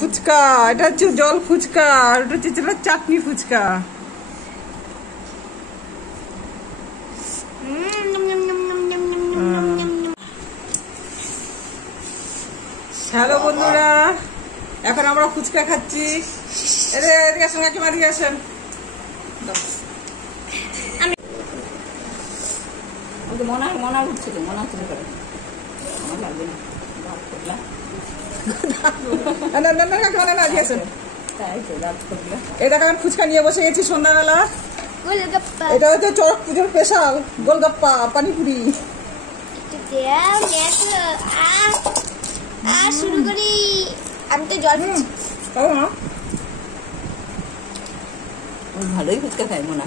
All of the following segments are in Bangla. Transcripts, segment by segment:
ফুচকা, এটা হচ্ছে জল ফুচকা, আর এটা হচ্ছে চাটনি ফুচকা। হ্যালো বন্ধুরা, এখন আমরা ফুচকা খাচ্ছি। এদিকে আসেন, কাকিমা এদিকে আসেন। মনা উঠছে তো, মনা হচ্ছে করে আমার লাগবে না। ফুচকা নিয়ে বসে গেছি সন্ধ্যাবেলা। এটা হচ্ছে চড়ক পুজোর স্পেশাল গোলগাপ্পা পানিপুরি। শুরু করি। আমি তো জল ভালোই ফুচকা খাই মনা।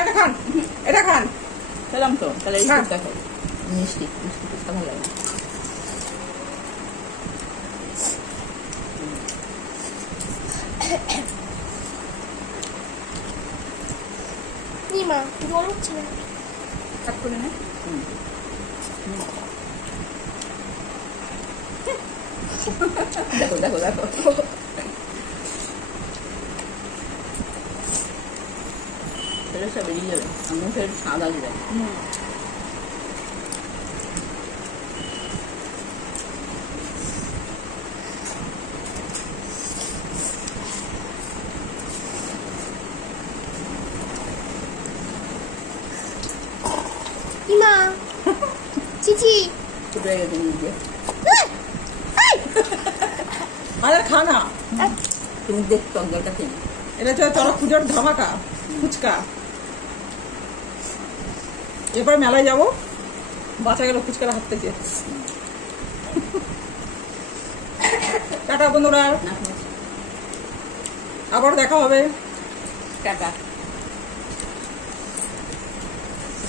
এটা খান, এটা খান। খেলাম তো, তাহলে এই ফুচকা খাই। মিষ্টি মিষ্টি ফুচকা ভালো লাগে। নিমা জল হচ্ছে না, কাট করে নে। দেখো দেখো দেখো, সেটা সব বেরিয়ে যাবে। আমি ফের স্বাদ আসবে। নিমা চিচি ফুটে গেছে নিজে। আরে খা না, তুমি দেখ টকটা খেয়ে। এটা হচ্ছে চড়ক পুজোর ধামাকা ফুচকা। এরপর মেলায় যাবো, বাঁচা গেল ফুচকার হাত থেকে। টাটা বন্ধুরা, আবার দেখা হবে। টাটা।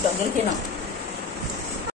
টক খেয়ে নাও।